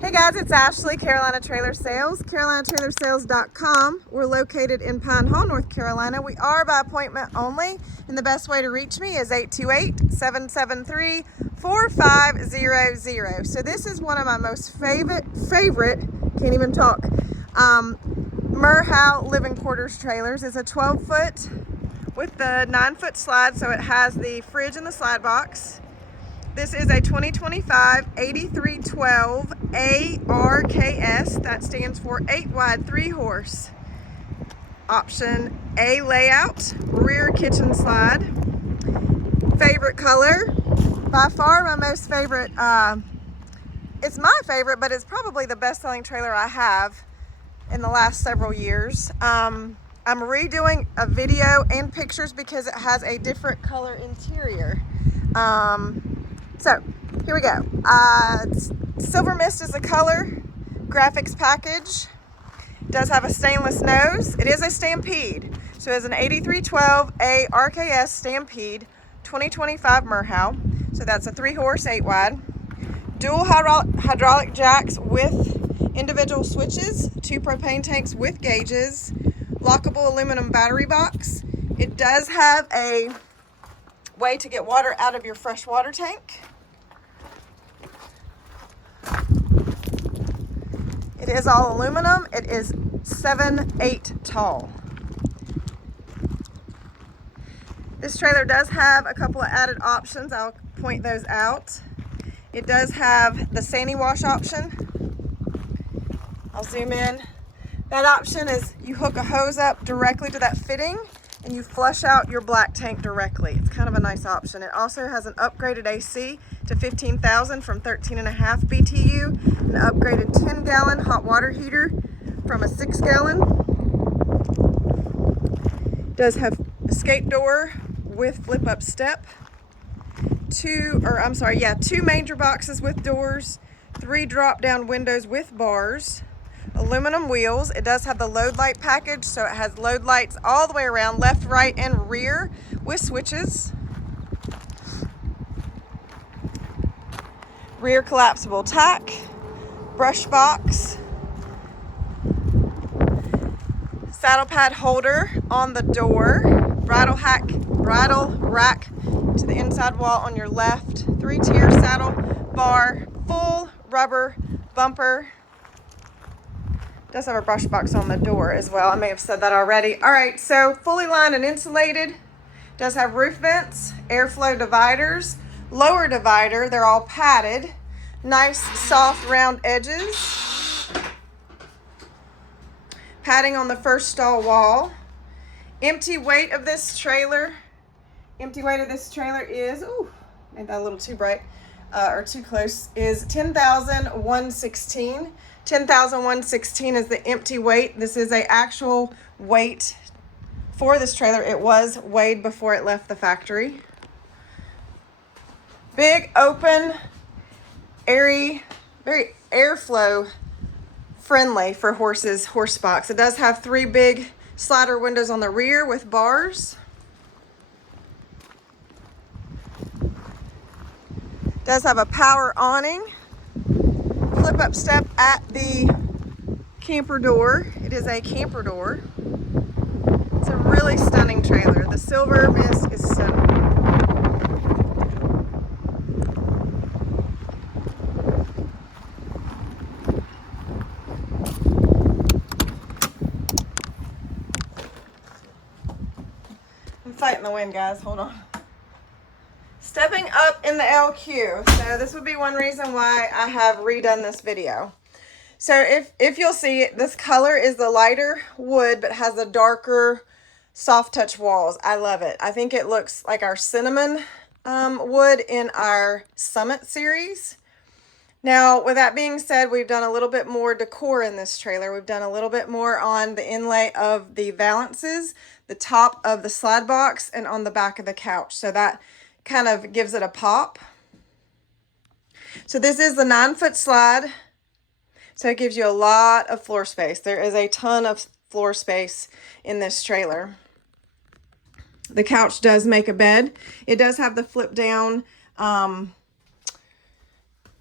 Hey guys, it's Ashley, Carolina Trailer Sales, carolinatrailersales.com. We're located in Pine Hall, North Carolina. We are by appointment only, and the best way to reach me is 828-773-4500. So this is one of my most favorite, can't even talk, Merhow living quarters trailers. It's a 12-foot with the 9-foot slide, so it has the fridge and the slide box. This is a 2025 8312 RKS. That stands for 8 wide, 3 horse. Option A layout, rear kitchen slide. Favorite color, by far my most favorite. It's my favorite, but it's probably the best selling trailer I have in the last several years. I'm redoing a video and pictures because it has a different color interior. So here we go. Silver Mist is the color. Graphics package. Does have a stainless nose. It is a Stampede. So it's an 8312 RKS Stampede 2025 Merhow. So that's a 3 horse, 8 wide. Dual hydraulic jacks with individual switches. 2 propane tanks with gauges. Lockable aluminum battery box. It does have a way to get water out of your fresh water tank. It is all aluminum. It is 7'8" tall. This trailer does have a couple of added options. I'll point those out. It does have the Sandy wash option. I'll zoom in. That option is you hook a hose up directly to that fitting and you flush out your black tank directly. It's kind of a nice option. It also has an upgraded AC to 15,000 from 13.5 BTU, an upgraded 10-gallon hot water heater from a 6-gallon. Does have escape door with flip-up step. 2 manger boxes with doors, 3 drop-down windows with bars. Aluminum wheels. It does have the load light package, so it has load lights all the way around, left, right, and rear with switches. Rear collapsible tack, brush box, saddle pad holder on the door, bridle rack to the inside wall on your left, 3-tier saddle bar, full rubber bumper. Does have a brush box on the door as well. I may have said that already. All right, so fully lined and insulated. Does have roof vents, airflow dividers, lower divider. They're all padded. Nice soft round edges. Padding on the first stall wall. Empty weight of this trailer is, ooh, made that a little too bright or too close, is 10,116. 10,116 is the empty weight. This is a actual weight for this trailer. It was weighed before it left the factory. Big, open, airy, very airflow friendly for horses, horse box. It does have 3 big slider windows on the rear with bars. Does have a power awning. Flip up step at the camper door. It is a camper door. It's a really stunning trailer. The Silver Mist is stunning. I'm fighting the wind, guys. Hold on. Stepping up in the LQ. So this would be one reason why I have redone this video. So if you'll see, this color is the lighter wood, but has the darker soft touch walls. I love it. I think it looks like our cinnamon wood in our Summit series. Now, with that being said, we've done a little bit more decor in this trailer. We've done a little bit more on the inlay of the valances, the top of the slide box, and on the back of the couch. So that kind of gives it a pop. So this is the 9-foot slide. So it gives you a lot of floor space. There is a ton of floor space in this trailer. The couch does make a bed. It does have the flip down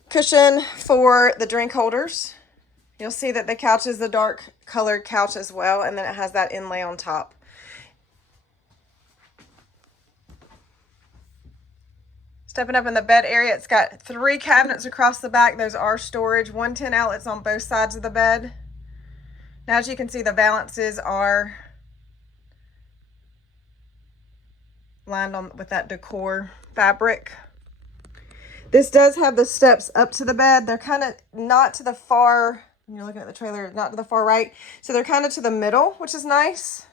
cushion for the drink holders. You'll see that the couch is the dark colored couch as well, and then it has that inlay on top. Stepping up in the bed area, it's got 3 cabinets across the back. Those are storage, 110 outlets on both sides of the bed. Now, as you can see, the valances are lined on with that decor fabric. This does have the steps up to the bed. They're kind of not to the far, when you're looking at the trailer, not to the far right. So they're kind of to the middle, which is nice.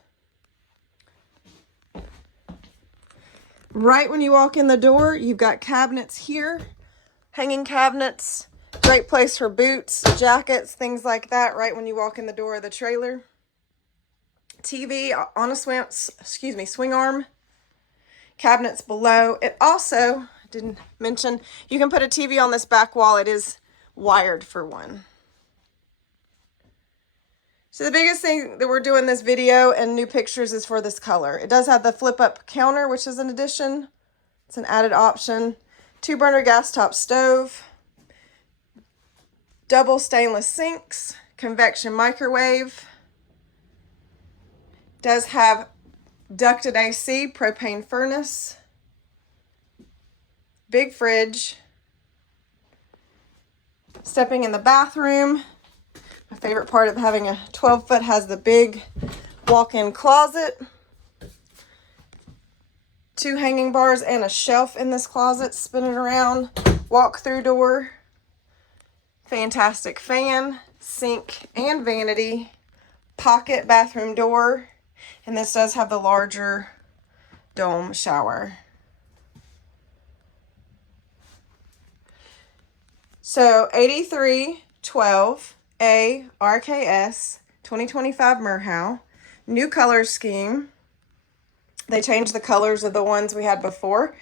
Right when you walk in the door, you've got cabinets here, hanging cabinets, great place for boots, jackets, things like that, right when you walk in the door of the trailer. TV on a swing arm, cabinets below. It also, didn't mention, you can put a TV on this back wall. It is wired for one. So the biggest thing that we're doing this video and new pictures is for this color. It does have the flip up counter, which is an addition. It's an added option. 2-burner gas top stove. Double stainless sinks. Convection microwave. Does have ducted AC, propane furnace. Big fridge. Stepping in the bathroom. My favorite part of having a 12-foot has the big walk-in closet. 2 hanging bars and a shelf in this closet spinning around. Walk-through door. Fantastic fan, sink and vanity. Pocket bathroom door. And this does have the larger dome shower. So 8312 A RKS 2025 Merhow. New color scheme. They changed the colors of the ones we had before.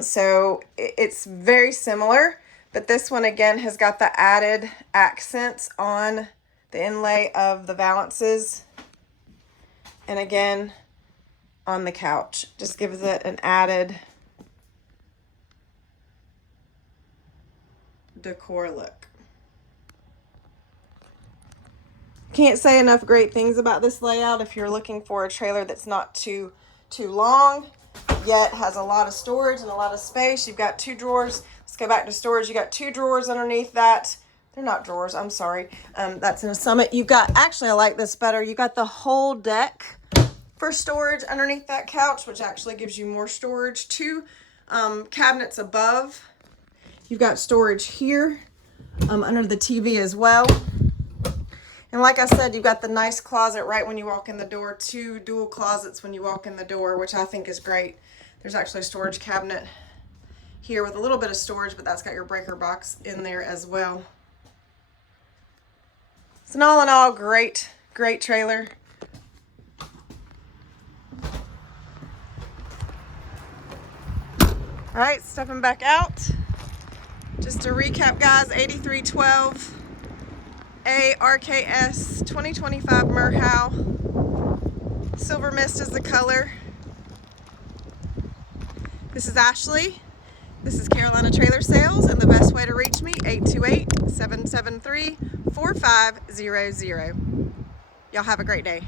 So it's very similar, but this one again has got the added accents on the inlay of the valances. And again, on the couch. Just gives it an added decor look. Can't say enough great things about this layout. If you're looking for a trailer that's not too long, yet has a lot of storage and a lot of space. You've got 2 drawers. Let's go back to storage. You got 2 drawers underneath that. They're not drawers, I'm sorry. That's in a Summit. You've got, actually I like this better. You got the whole deck for storage underneath that couch, which actually gives you more storage. 2 cabinets above. You've got storage here under the TV as well. And like I said, you've got the nice closet right when you walk in the door. 2 dual closets when you walk in the door, which I think is great. There's actually a storage cabinet here with a little bit of storage, but that's got your breaker box in there as well. So all in all, great trailer. All right, stepping back out. Just to recap, guys, 8312 A RKS 2025 Merhow. Silver mist is the color. This is Ashley. This is Carolina Trailer Sales, and the best way to reach me, 828-773-4500. Y'all have a great day.